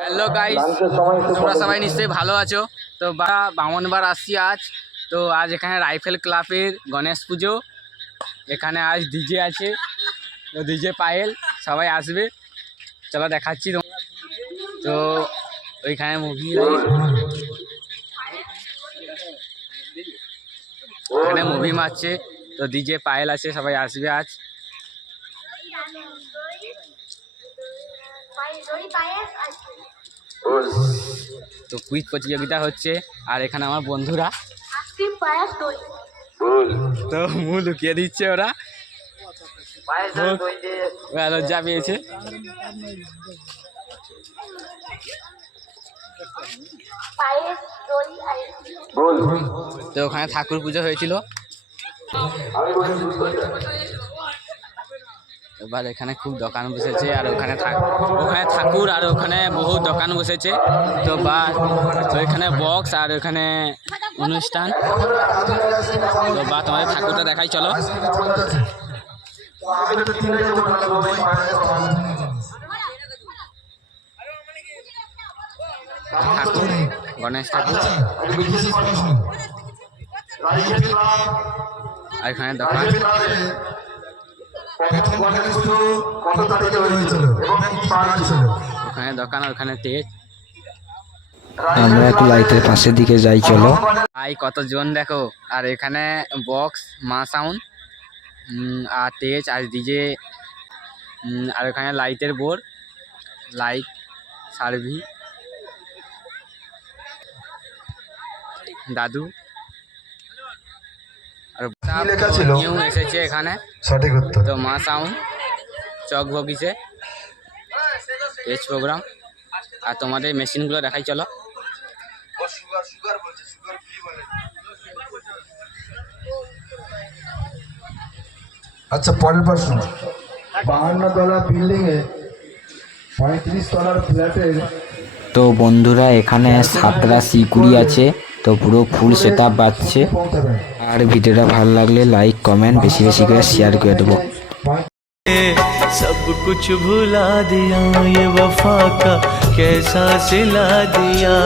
Hello guys, তোমরা সবাই নিশ্চয়ই ভালো আছো। তো বামনবার আসছি আজ। তো আজ এখানে রাইফেল ক্লাবের গণেশ পুজো। এখানে আজ ডিজে আছে, তো ডিজে পায়েল সবাই আসবে। চলো দেখাচ্ছি। তো ওইখানে মুভি এখানে মুভি মারছে, তো ডিজে পায়েল আছে, সবাই আসবে আজ। তো কুইজ প্রতিযোগিতা হচ্ছে, আর এখানে আমার বন্ধুরা তো মুখ লুকিয়ে দিচ্ছে, ওরা লজ্জা পেয়েছে। তো ওখানে ঠাকুর পুজো হয়েছিল। এবার এখানে খুব দোকান বসেছে, আর ওখানে ঠাকুর, আর ওখানে বহু দোকান বসেছে। তো ওইখানে বক্স, আর ওখানে অনুষ্ঠান। তো তোমাদের ঠাকুরটা দেখাই, চলো। ঠাকুর, গণেশ ঠাকুর, আর এখানে দোকান। ওখানে দোকান, ওখানে তেজ। আমরা একটু লাইটের পাশের দিকে যাই, চলো। কতজন দেখো। আর এখানে বক্স, মা সাউন্ড, আর তেজ, আর ডিজে, আর ওখানে লাইটের বোর্ড, লাইট সার্ভি, দাদু, আর নিউ এসেছে এখানে। সঠিক উত্তর। তো মা সাউন্ড, চক বগিচে, তেজ প্রোগ্রাম। আর তোমাদের মেশিনগুলো দেখাই, চলো। আচ্ছা, পরের প্রশ্ন। 52 তলা বিল্ডিং এ 35 তলার ফ্ল্যাটের। তো বন্ধুরা, এখানে সাতটা সিকুড়ি আছে, তো পুরো ফুল সেট আপ বাজছে। আর ভিডিওটা ভালো লাগলে লাইক কমেন্ট বেশি বেশি করে শেয়ার করে দেবো। सब कुछ भुला दिया, ये वफा का कैसा सिला दिया।